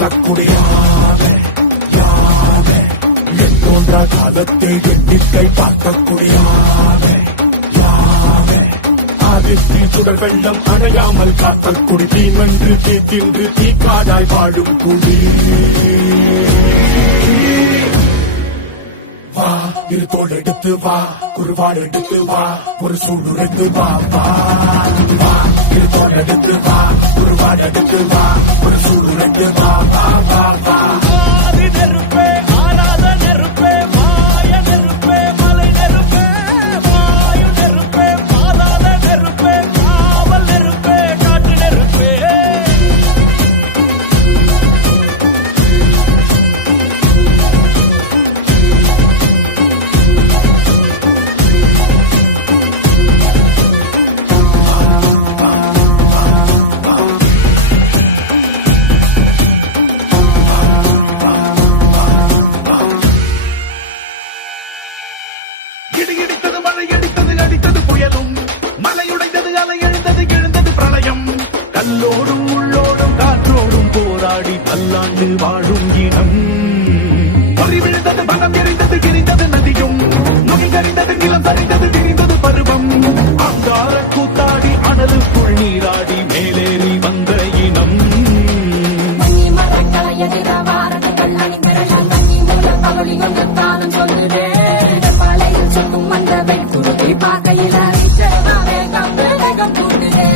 காக்கக்கூடியாத எந்தோன்ற காலத்தை எண்ணிக்கை பார்க்கக்கூடியாத ஆதித்தி சுடர் வெள்ளம் அணையாமல் காக்கக்குடி தீ வென்று தீ தின்று தீக்காடாய் வாழும் குடி வா இரு தோல் எடுத்து வா குருவாள் எடுத்து வா ஒரு சூடுரைத்து வா வா வா இரு தோல் எடுத்து வா குருவாள் எடுத்து வா ஒரு சூடுரைத்து வா வா வா வா நெருப்பே ஆராத நெருப்பே மாய நெருப்பே மலை நெருப்பே வாயு நெருப்பே பாதாத நெருப்பே காவல் நெருப்பே காட்டு நெருப்பே இடித்தது மழை அடித்தது அடித்தது புயலும் மலையுடைந்தது அலை எழுந்தது எழுந்தது பிரளயம் கல்லோடும் உள்ளோடும் காற்றோடும் போராடி பல்லாண்டு வாழும் இனம் பொறி விழுந்தது மனம் எரிந்தது கிரிந்தது நதியும் நுகை கறிந்தது நிலம் சரிந்தது திரிந்தது பருவம் அங்கார கூத்தாடி அனலுக்குள் நீராடி மேலேறி வந்த இனம் பார்க்கையில வேகம் கூடுதே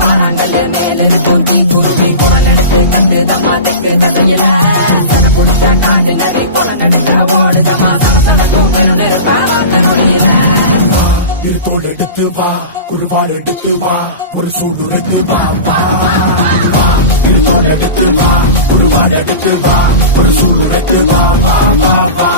பாறாங்கல் மேலிருக்கும் தீ குருவி குரலெடுத்து கண்டு தம்மா தெற்கு கதையில குடிச்ச காட்டு நரி குளங்கடுக்க ஓடுதமா சடசடக்கும் நெருப்பாவாக்க இரு தோல் எடுத்து வா குருவாள் எடுத்து வா ஒரு சூடுரைத்து வா வா வா இரு தோல் எடுத்து வா குருவாள் எடுத்து வா ஒரு சூடுரைத்து வா வா வா வா